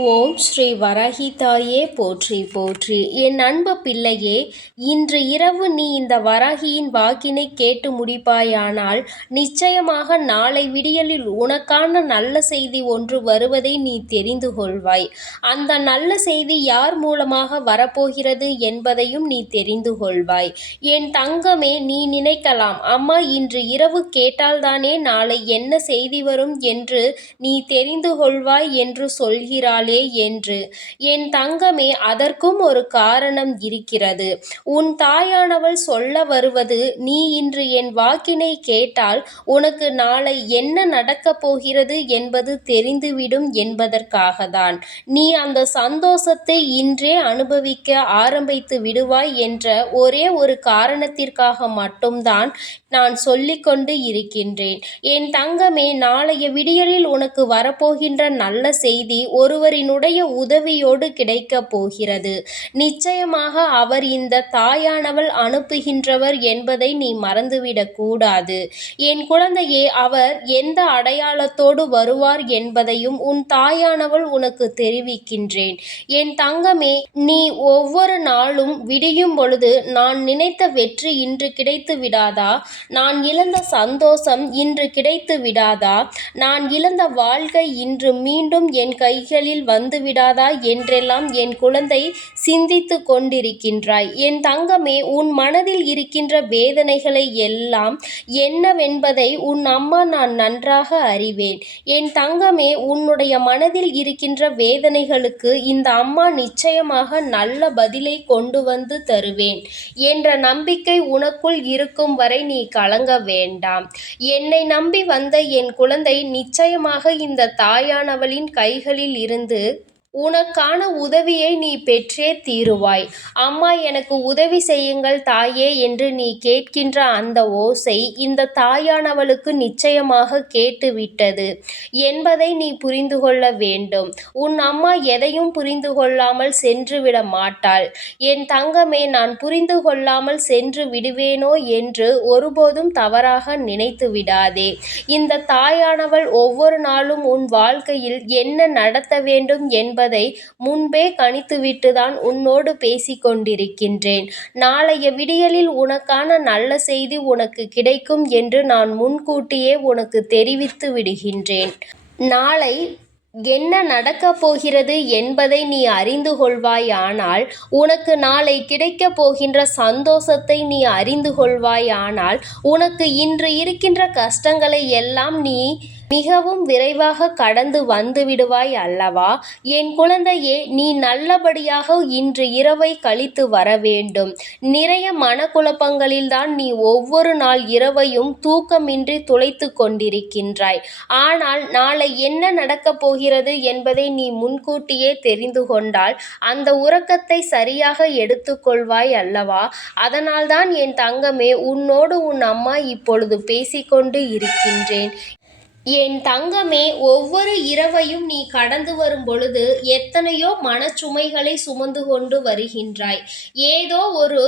ஓம் ஸ்ரீ வராகி தாயே போற்றி போற்றி. என் அன்பு பிள்ளையே, இன்று இரவு நீ இந்த வராகியின் வாக்கினை கேட்டு முடிப்பாயானால் நிச்சயமாக நாளை விடியலில் உனக்கான நல்ல செய்தி ஒன்று வருவதை நீ தெரிந்து கொள்வாய். அந்த நல்ல செய்தி யார் மூலமாக வரப்போகிறது என்பதையும் நீ தெரிந்து கொள்வாய். என் தங்கமே, நீ நினைக்கலாம், அம்மா இன்று இரவு கேட்டால்தானே நாளை என்ன செய்தி வரும் என்று நீ தெரிந்து கொள்வாய் என்று சொல்கிறாள் என்று. என் தங்கமே, அதற்கும் ஒரு காரணம் இருக்கிறது. உன் தாயானவள் சொல்ல வருவது, நீ இன்று என் வாக்கினை கேட்டால் உனக்கு நாளை என்ன நடக்கப் போகிறது என்பது தெரிந்துவிடும் என்பதற்காகத்தான். நீ அந்த சந்தோஷத்தை இன்றே அனுபவிக்க ஆரம்பித்து விடுவாய் என்ற ஒரே ஒரு காரணத்திற்காக மட்டும்தான் நான் சொல்லிக்கொண்டு இருக்கின்றேன். என் தங்கமே, நாளைய விடியலில் உனக்கு வரப்போகின்ற நல்ல செய்தி ஒருவரினுடைய உதவியோடு கிடைக்கப் போகிறது. நிச்சயமாக அவர் இந்த தாயானவள் அனுப்புகின்றவர் என்பதை நீ மறந்துவிடக் கூடாது. என் குழந்தையே, அவர் எந்த அடையாளத்தோடு வருவார் என்பதையும் உன் தாயானவள் உனக்கு தெரிவிக்கின்றேன். என் தங்கமே, நீ ஒவ்வொரு நாளும் விடியும் பொழுது நான் நினைத்த வெற்றி இன்று கிடைத்து விடாதா, நான் இழந்த சந்தோஷம் இன்று கிடைத்து விடாதா, நான் இழந்த வாழ்க்கை இன்று மீண்டும் என் கைகளில் வந்து விடாதா என்றெல்லாம் என் குழந்தை சிந்தித்து கொண்டிருக்கின்றாய். என் தங்கமே, உன் மனதில் இருக்கின்ற வேதனைகளை எல்லாம் என்னவென்பதை உன் அம்மா நான் நன்றாக அறிவேன். என் தங்கமே, உன்னுடைய மனதில் இருக்கின்ற வேதனைகளுக்கு இந்த அம்மா நிச்சயமாக நல்ல பதிலை கொண்டு வந்து தருவேன் என்ற நம்பிக்கை உனக்குள் இருக்கும் வரை நீ கலங்க வேண்டாம். என்னை நம்பி வந்த என் குழந்தை நிச்சயமாக இந்த தாயானவளின் கைகளில் இருந்து உனக்கான உதவியை நீ பெற்றே தீருவாய். அம்மா, எனக்கு உதவி செய்யுங்கள் தாயே என்று நீ கேட்கின்ற அந்த ஓசை இந்த தாயானவளுக்கு நிச்சயமாக கேட்டுவிட்டது என்பதை நீ புரிந்து கொள்ள வேண்டும். உன் அம்மா எதையும் புரிந்து கொள்ளாமல் சென்றுவிட மாட்டாள். என் தங்கமே, நான் புரிந்து கொள்ளாமல் சென்று விடுவேனோ என்று ஒருபோதும் தவறாக நினைத்து விடாதே. இந்த தாயானவள் ஒவ்வொரு நாளும் உன் வாழ்க்கையில் என்ன நடத்த வேண்டும் என்பதை முன்பே கணித்துவிட்டுதான் உன்னோடு பேசிக் கொண்டிருக்கின்றேன். நாளைய விடியலில் உனக்கான நல்ல செய்தி உனக்கு கிடைக்கும் என்று நான் முன்கூட்டியே உனக்கு தெரிவித்து விடுகின்றேன். நாளை என்ன நடக்கப் போகிறது என்பதை நீ அறிந்து கொள்வாயானால், உனக்கு நாளை கிடைக்கப் போகின்ற சந்தோஷத்தை நீ அறிந்து கொள்வாயானால், உனக்கு இன்று இருக்கின்ற கஷ்டங்களை எல்லாம் நீ மிகவும் விரைவாக கடந்து வந்து விடுவாய் அல்லவா? என் குழந்தையே, நீ நல்லபடியாக இன்று இரவை கழித்து வர வேண்டும். நிறைய மனக்குழப்பங்களில்தான் நீ ஒவ்வொரு நாள் இரவையும் தூக்கமின்றி துளைத்து கொண்டிருக்கின்றாய். ஆனால் நாளை என்ன நடக்கப் போகிறது என்பதை நீ முன்கூட்டியே தெரிந்து கொண்டால் அந்த உறக்கத்தை சரியாக எடுத்துக்கொள்வாய் அல்லவா? அதனால்தான் என் தங்கமே, உன்னோடு உன் அம்மா இப்பொழுது பேசிக்கொண்டு இருக்கின்றேன். என் தங்கமே, ஒவ்வொரு இரவையும் நீ கடந்து வரும் பொழுது எத்தனையோ மனச்சுமைகளை சுமந்து கொண்டு வருகின்றாய். ஏதோ ஒரு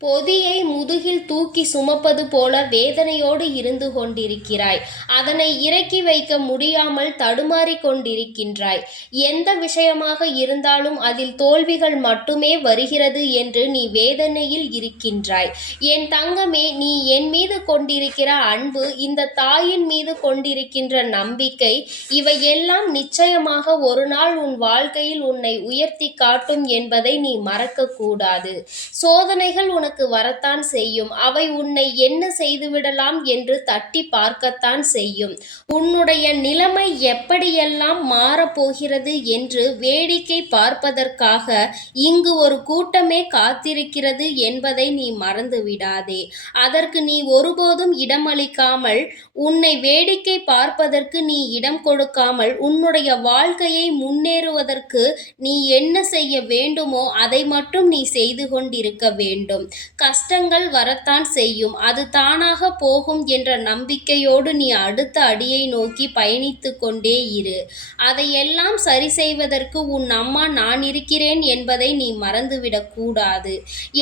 பொதியை முதுகில் தூக்கி சுமப்பது போல வேதனையோடு இருந்து கொண்டிருக்கிறாய். அதனை இறக்கி வைக்க முடியாமல் தடுமாறிக் கொண்டிருக்கின்றாய். எந்த விஷயமாக இருந்தாலும் அதில் தோல்விகள் மட்டுமே வருகிறது என்று நீ வேதனையில் இருக்கின்றாய். என் தங்கமே, நீ என் மீது கொண்டிருக்கிற அன்பு, இந்த தாயின் மீது கொண்டிருக்கின்ற நம்பிக்கை, இவையெல்லாம் நிச்சயமாக ஒரு நாள் உன் வாழ்க்கையில் உன்னை உயர்த்தி காட்டும் என்பதை நீ மறக்கக்கூடாது. சோதனைகள் உனக்கு வரத்தான் செய்யும். அவை உன்னை என்ன செய்துவிடலாம் என்று தட்டி பார்க்கத்தான் செய்யும். உன்னுடைய நிலைமை எப்படியெல்லாம் மாறப்போகிறது என்று வேடிக்கை பார்ப்பதற்காக இங்கு ஒரு கூட்டமே காத்திருக்கிறது என்பதை நீ மறந்து விடாதே. அதற்கு நீ ஒருபோதும் இடமளிக்காமல், உன்னை வேடிக்கை பார்ப்பதற்கு நீ இடம் கொடுக்காமல், உன்னுடைய வாழ்க்கையை முன்னேறுவதற்கு நீ என்ன செய்ய வேண்டுமோ அதை மட்டும் நீ செய்து கொண்டிருக்க வேண்டும். கஷ்டங்கள் வரத்தான் செய்யும், அது தானாக போகும் என்ற நம்பிக்கையோடு நீ அடுத்த அடியை நோக்கி பயணித்துக் கொண்டே இரு. அதையெல்லாம் சரி செய்வதற்கு உன் அம்மா நான் இருக்கிறேன் என்பதை நீ மறந்துவிடக் கூடாது.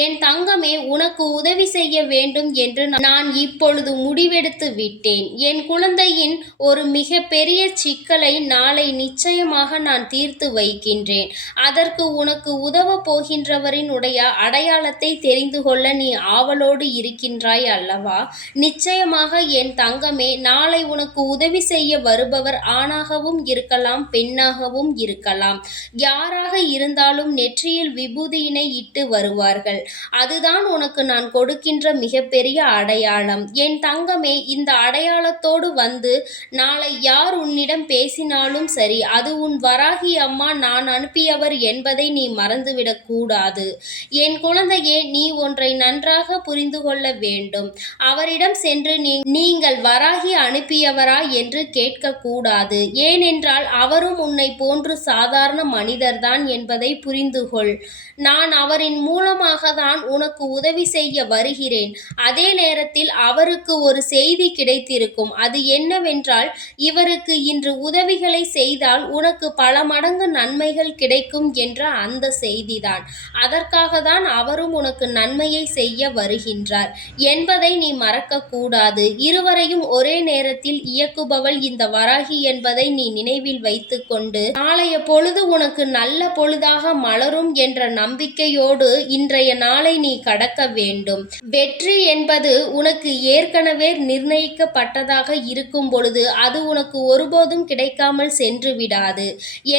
என் தங்கமே, உனக்கு உதவி செய்ய வேண்டும் என்று நான் இப்பொழுது முடிவெடுத்து விட்டேன். என் குழந்தையின் ஒரு மிக பெரிய சிக்கலை நாளை நிச்சயமாக நான் தீர்த்து வைக்கின்றேன். அதற்கு உனக்கு உதவப் போகின்றவரின் உடைய அடையாளத்தை தெரிந்து கொள்ள நீ ஆவலோடு இருக்கின்றாய் அல்லவா? நிச்சயமாக என் தங்கமே, நாளை உனக்கு உதவி செய்ய வருபவர் ஆணாகவும் இருக்கலாம், பெண்ணாகவும் இருக்கலாம். யாராக இருந்தாலும் நெற்றியில் விபூதியினை இட்டு வருவார்கள். அதுதான் உனக்கு நான் கொடுக்கின்ற மிகப்பெரிய அடையாளம். என் தங்கமே, இந்த அடையாளத்தோடு வந்து நாளை யார் உன்னிடம் பேசினாலும் சரி, அது உன் வராகி அம்மா நான் அனுப்பியவர் என்பதை நீ மறந்துவிடக் கூடாது. என் குழந்தையே, நீ ஒன்றை நன்றாக புரிந்து கொள்ள வேண்டும். அவரிடம் சென்று நீங்கள் வராகி அனுப்பியவரா என்று கேட்கக்கூடாது. ஏனென்றால் அவரும் உன்னை போன்று சாதாரண மனிதர்தான் என்பதை புரிந்துகொள். நான் அவரின் மூலமாக தான் உனக்கு உதவி செய்ய வருகிறேன். அதே நேரத்தில் அவருக்கு ஒரு செய்தி கிடைத்திருக்கும். அது என்னவென்றால், இவருக்கு இன்று உதவிகளை செய்தால் உனக்கு பல மடங்கு நன்மைகள் கிடைக்கும் என்ற அந்த செய்திதான். அதற்காக தான் அவரும் உனக்கு நன்மையை செய்ய வருகின்றார் என்பதை நீ மறக்கக்கூடாது. இருவரையும் ஒரே நேரத்தில் இயக்குபவள் இந்த வராகி என்பதை நீ நினைவில் வைத்துக்கொண்டு நாளைய பொழுது உனக்கு நல்ல பொழுதாக மலரும் என்ற நம்பிக்கையோடு இன்றைய நாளை நீ கடக்க வேண்டும். வெற்றி என்பது உனக்கு ஏற்கனவே நிர்ணயிக்கப்பட்டதாக இருக்கும் பொழுது அது உனக்கு ஒருபோதும் கிடைக்காமல் சென்று விடாது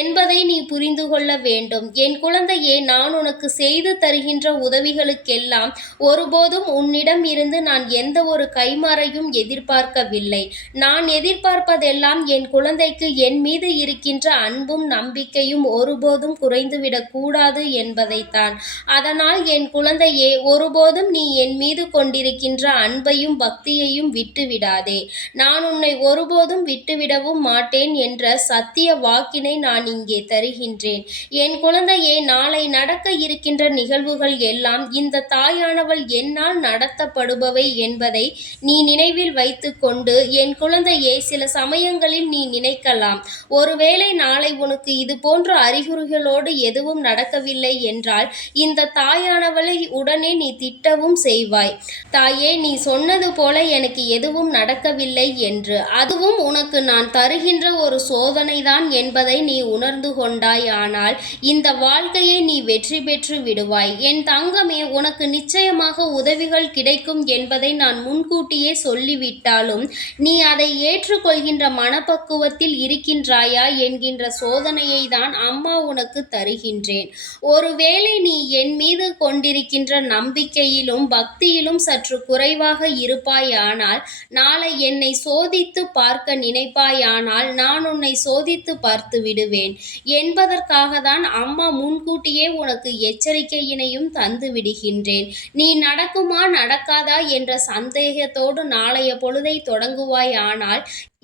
என்பதை நீ புரிந்து கொள்ள வேண்டும். என் குழந்தையே, நான் உனக்கு செய்து தருகின்ற உதவிகளுக்கெல்லாம் ஒருபோதும் உன்னிடம் இருந்து நான் எந்த ஒரு கைமாறையும் எதிர்பார்க்கவில்லை. நான் எதிர்பார்ப்பதெல்லாம் என் குழந்தைக்கு என் மீது இருக்கின்ற அன்பும் நம்பிக்கையும் ஒருபோதும் குறைந்துவிடக் கூடாது என்பதைத்தான். அதனால் என் குழந்தையே, ஒருபோதும் நீ என் மீது கொண்டிருக்கின்ற அன்பையும் பக்தியையும் விட்டுவிடாதே. நான் உன்னை ஒருபோதும் விட்டுவிடவும் மாட்டேன் என்ற சத்திய வாக்கினை நான் இங்கே தருகின்றேன். என் குழந்தையே, நாளை நடக்க இருக்கின்ற நிகழ்வுகள் எல்லாம் இந்த தாயானவள் என்னால் நடத்தப்படுபவை என்பதை நீ நினைவில் வைத்துக்கொண்டு, என் குழந்தையே, சில சமயங்களில் நீ நினைக்கலாம், ஒருவேளை நாளை உனக்கு இது போன்ற அறிகுறிகளோடு எதுவும் நடக்கவில்லை என்றால் இந்த தாயானவளை உடனே நீ திட்டவும் செய்வாய். தாயே, நீ சொன்னது போல எனக்கு எதுவும் நடக்கவில்லை என்று. அதுவும் உனக்கு நான் தருகின்ற ஒரு சோதனைதான் என்பதை நீ உணர்ந்து கொண்டாய். ஆனால் இந்த வாழ்க்கையை நீ வெற்றி பெற்று விடுவாய். என் தங்கமே, உனக்கு நிச்சயமாக உதவிகள் கிடைக்கும் என்பதை நான் முன்கூட்டியே சொல்லிவிட்டாலும் நீ அதை ஏற்றுக்கொள்கின்ற மனப்பக்குவத்தில் இருக்கின்றாயா என்கின்ற சோதனையை தான் அம்மா உனக்கு தருகின்றேன். ஒருவேளை நீ என் மீது கொண்டிருக்கின்ற நம்பிக்கையிலும் பக்தியிலும் சற்று குறைவாக இருப்பாயானால், நாளை என்னை சோதித்து பார்க்க நினைப்பாயானால் நான் உன்னை சோதித்து பார்த்து விடுவேன் என்பதற்காக தான் அம்மா முன்கூட்டியே உனக்கு எச்சரிக்கையினையும் தந்து விடுகின்றேன். நீ நடக்குமா நடக்காதா என்ற சந்தேகத்தோடு நாளைய பொழுதை தொடங்குவாயானால்,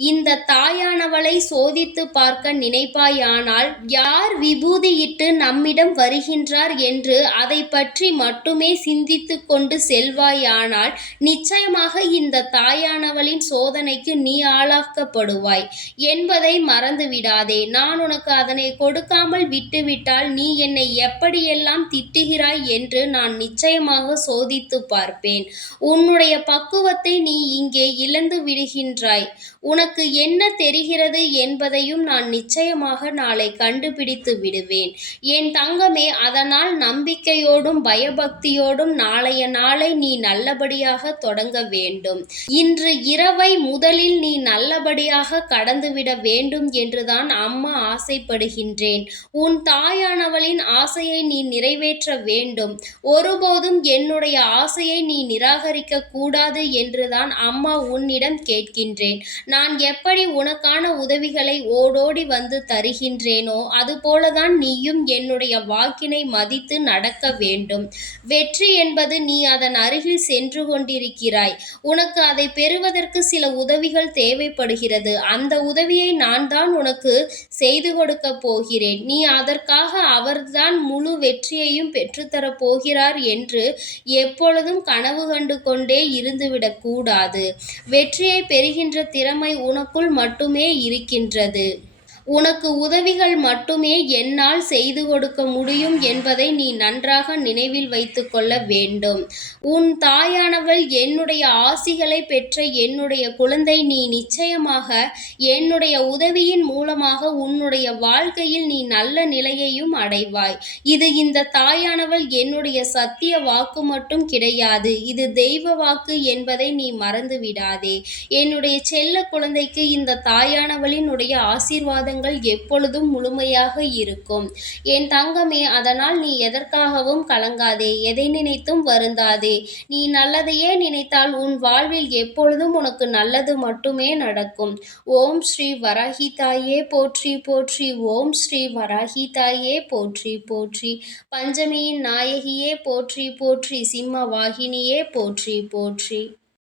இந்த தாயானவளை சோதித்து பார்க்க நினைப்பாயானால், யார் விபூதியிட்டு நம்மிடம் வருகின்றார் என்று அதை பற்றி மட்டுமே சிந்தித்து கொண்டு செல்வாயானால் நிச்சயமாக இந்த தாயானவளின் சோதனைக்கு நீ ஆளாக்கப்படுவாய் என்பதை மறந்துவிடாதே. நான் உனக்கு அதனை கொடுக்காமல் விட்டுவிட்டால் நீ என்னை எப்படியெல்லாம் திட்டுகிறாய் என்று நான் நிச்சயமாக சோதித்து பார்ப்பேன். உன்னுடைய பக்குவத்தை நீ இங்கே இழந்து விடுகின்றாய். உனக்கு என்ன தெரிகிறது என்பதையும் நான் நிச்சயமாக நாளை கண்டுபிடித்து விடுவேன் என் தங்கமே. அதனால் நம்பிக்கையோடும் பயபக்தியோடும் நாளைய நாளை நீ நல்லபடியாக தொடங்க வேண்டும். இன்று இரவை முதலில் நீ நல்லபடியாக கடந்துவிட வேண்டும் என்றுதான் அம்மா ஆசைப்படுகின்றேன். உன் தாயானவளின் ஆசையை நீ நிறைவேற்ற வேண்டும். ஒருபோதும் என்னுடைய ஆசையை நீ நிராகரிக்க கூடாது என்றுதான் அம்மா உன்னிடம் கேட்கின்றேன். நான் எப்படி உனக்கான உதவிகளை ஓடோடி வந்து தருகின்றேனோ அதுபோலதான் நீயும் என்னுடைய வாக்கினை மதித்து நடக்க வேண்டும். வெற்றி என்பது நீ அதன் அருகில் சென்று கொண்டிருக்கிறாய். உனக்கு அதை பெறுவதற்கு சில உதவிகள் தேவைப்படுகிறது. அந்த உதவியை நான் தான் உனக்கு செய்து கொடுக்கப் போகிறேன். நீ அதற்காக அவர்தான் முழு வெற்றியையும் பெற்றுத்தரப் போகிறார் என்று எப்பொழுதும் கனவு கண்டு கொண்டே இருந்துவிடக் கூடாது. வெற்றியை பெறுகின்ற திறமை உனக்குள் மட்டுமே இருக்கின்றது. உனக்கு உதவிகள் மட்டுமே என்னால் செய்து கொடுக்க முடியும் என்பதை நீ நன்றாக நினைவில் வைத்து கொள்ள வேண்டும். உன் தாயானவள் என்னுடைய ஆசிகளை பெற்ற என்னுடைய குழந்தை. நீ நிச்சயமாக என்னுடைய உதவியின் மூலமாக உன்னுடைய வாழ்க்கையில் நீ நல்ல நிலையையும் அடைவாய். இது இந்த தாயானவள் என்னுடைய சத்திய வாக்கு மட்டும் கிடையாது. இது தெய்வ வாக்கு என்பதை நீ மறந்து விடாதே. என்னுடைய செல்ல குழந்தைக்கு இந்த தாயானவளினுடைய ஆசீர்வாதங்கள் எப்பொழுதும் முழுமையாக இருக்கும். என் தங்கமே, அதனால் நீ எதற்காகவும் கலங்காதே, எதை நினைத்தும் வருந்தாதே. நீ நல்லதையே நினைத்தால் உன் வாழ்வில் எப்பொழுதும் உனக்கு நல்லது மட்டுமே நடக்கும். ஓம் ஸ்ரீ வராகி தாயே போற்றி போற்றி. ஓம் ஸ்ரீ வராகி தாயே போற்றி போற்றி. பஞ்சமியின் நாயகியே போற்றி போற்றி. சிம்ம வாகினியே போற்றி போற்றி.